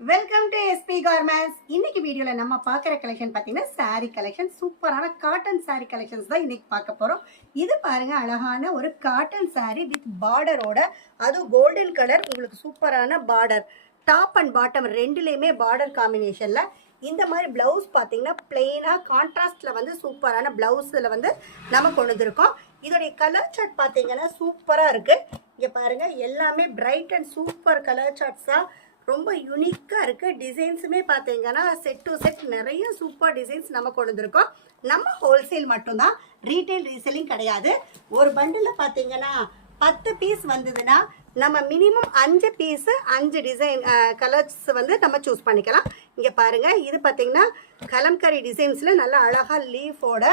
Welcome to SP garments. இன்னைக்கு வீடியோல நம்ம பார்க்குற கலெக்ஷன் பார்த்தீங்கன்னா சாரீ கலெக்ஷன், சூப்பரான காட்டன் சாரீ கலெக்ஷன்ஸ் தான் இன்னைக்கு பார்க்க போறோம். இது பாருங்க, அழகான ஒரு காட்டன் சாரீ வித் பார்டரோட, அது கோல்டன் கலர், உங்களுக்கு சூப்பரான பார்டர், டாப் அண்ட் பாட்டம் ரெண்டுலேயுமே பார்டர் காம்பினேஷன்ல. இந்த மாதிரி பிளவுஸ் பார்த்தீங்கன்னா பிளெயினாக கான்ட்ராஸ்டில் வந்து சூப்பரான பிளவுஸில் வந்து நம்ம கொண்டு வந்திருக்கோம். இதோடைய கலர் சார்ட் பார்த்தீங்கன்னா சூப்பராக இருக்குது. இங்கே பாருங்கள், எல்லாமே பிரைட் அண்ட் சூப்பர் கலர் சார்ட்ஸாக ரொம்ப யூனிக்காக இருக்குது. டிசைன்ஸுமே பார்த்தீங்கன்னா செட் டு செட் நிறைய சூப்பர் டிசைன்ஸ் நம்ம கொண்டு வந்திருக்கோம். நம்ம ஹோல்சேல் மட்டும்தான், ரீட்டைல் ரீசெல்லிங் கிடையாது. ஒரு பண்டில் பார்த்தீங்கன்னா 10 பீஸ் வந்ததுன்னா நம்ம மினிமம் 5 பீஸு 5 டிசைன் கலர்ஸ் வந்து நம்ம சூஸ் பண்ணிக்கலாம். இங்கே பாருங்கள், இது பார்த்தீங்கன்னா கலம்கரி டிசைன்ஸில் நல்லா அழகாக லீஃபோட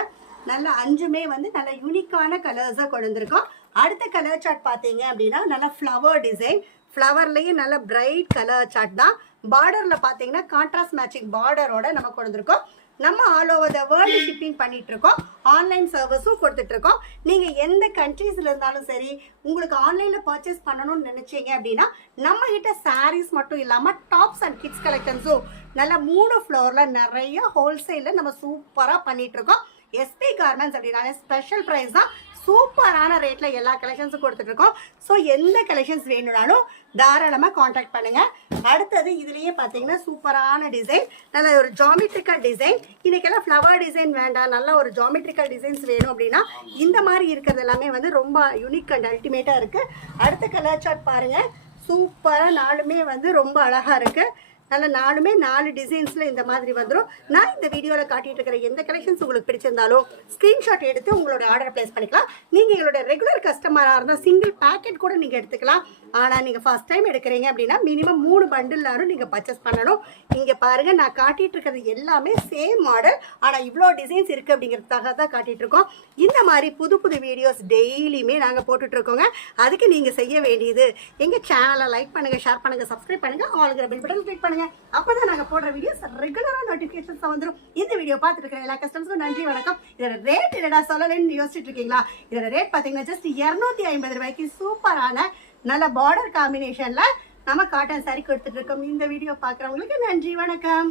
நல்ல 5மே வந்து நல்ல யூனிக்கான கலர்ஸாக கொண்டு வந்திருக்கோம். அடுத்த கலர் சார்ட் பார்த்தீங்க அப்படின்னா நல்லா ஃப்ளவர் டிசைன், ஃப்ளவர்லேயே நல்ல பிரைட் கலர் சார்ட் தான். பார்டரில் பார்த்தீங்கன்னா கான்ட்ராஸ்ட் மேட்சிங் பார்டரோட நம்ம கொண்டு வந்திருக்கோம். நம்ம all over the world shipping பண்ணிட்டு இருக்கோம், ஆன்லைன் சர்வீஸும் கொடுத்துட்டு இருக்கோம். நீங்கள் எந்த கண்ட்ரீஸில் இருந்தாலும் சரி, உங்களுக்கு ஆன்லைனில் பர்ச்சேஸ் பண்ணணும்னு நினச்சிங்க அப்படின்னா நம்ம கிட்ட சாரீஸ் மட்டும் இல்லாமல் டாப்ஸ் அண்ட் கிட்ஸ் கலெக்ஷன்ஸும் நல்ல 3 ஃப்ளோரில் நிறைய ஹோல்சேலில் நம்ம சூப்பராக பண்ணிட்டு இருக்கோம். எஸ்பி கார்மெண்ட்ஸ் அப்படின்னாலே ஸ்பெஷல் ப்ரைஸ் தான், சூப்பரான ரேட்டில் எல்லா கலெக்ஷன்ஸும் கொடுத்துட்ருக்கோம். ஸோ எந்த கலெக்ஷன்ஸ் வேணும்னாலும் தாராளமாக காண்டாக்ட் பண்ணுங்கள். அடுத்தது இதுலேயே பார்த்தீங்கன்னா சூப்பரான டிசைன், நல்ல ஒரு ஜாமெட்ரிக்கல் டிசைன். இன்றைக்கெல்லாம் ஃப்ளவர் டிசைன் வேண்டாம், நல்ல ஒரு ஜாமெட்ரிக்கல் டிசைன்ஸ் வேணும் அப்படின்னா இந்த மாதிரி இருக்கிறது எல்லாமே வந்து ரொம்ப யூனிக் அண்ட் அல்டிமேட்டாக இருக்குது. அடுத்த கலர் சார்ட் பாருங்கள், சூப்பராக 4மே வந்து ரொம்ப அழகாக இருக்குது. நல்ல 4மே 4 டிசைன்ஸில் இந்த மாதிரி வந்துடும். நான் இந்த வீடியோவில் காட்டிகிட்டு இருக்கிற எந்த கலெக்ஷன்ஸ் உங்களுக்கு பிடிச்சிருந்தாலும் ஸ்க்ரீன்ஷாட் எடுத்து உங்களோட ஆர்டர் ப்ளேஸ் பண்ணிக்கலாம். நீங்கள் எங்களோட ரெகுலர் கஸ்டமராக இருந்தால் சிங்கிள் பேக்கெட் கூட நீங்கள் எடுத்துக்கலாம். ஆனால் நீங்கள் ஃபர்ஸ்ட் டைம் எடுக்கிறீங்க அப்படின்னா மினிமம் 3 பண்டில்லாரும் நீங்கள் பர்ச்சேஸ் பண்ணணும். இங்கே பாருங்கள், நான் காட்டிகிட்டு இருக்கிறது எல்லாமே சேம் மாடல், ஆனால் இவ்வளோ டிசைன்ஸ் இருக்குது அப்படிங்கிறதுக்காக தான் காட்டிகிட்டு இருக்கோம். இந்த மாதிரி புது புது வீடியோஸ் டெய்லியுமே நாங்கள் போட்டுட்ருக்கோங்க. அதுக்கு நீங்கள் செய்ய வேண்டியது எங்கள் சேனலை லைக் பண்ணுங்கள், ஷேர் பண்ணுங்கள், சப்ஸ்கிரைப் பண்ணுங்கள், ஆளுங்கிற பெல் பட்டன் கிளிக் பண்ணுங்கள். அப்பதான் நாங்க போடுற வீடியோஸ் ரெகுலரா நோட்டிபிகேஷன்ஸ் வந்துடும். இந்த வீடியோ பார்த்துட்டு இருக்கிற எல்லா கஸ்டமர்ஸ்க்கும் நன்றி, வணக்கம். இதோட ரேட் என்னடா சொல்லலன்னு யோசிச்சுட்டு இருக்கீங்களா? இதோட ரேட் பாத்தீங்கன்னா ஜஸ்ட் 250 ரூபாய்க்கு சூப்பரான நல்ல பார்டர் காம்பினேஷன்ல நம்ம காட்டன் சாரி கொடுத்துட்டு இருக்கோம். இந்த வீடியோ பாக்குறவங்களுக்கு நன்றி, வணக்கம்.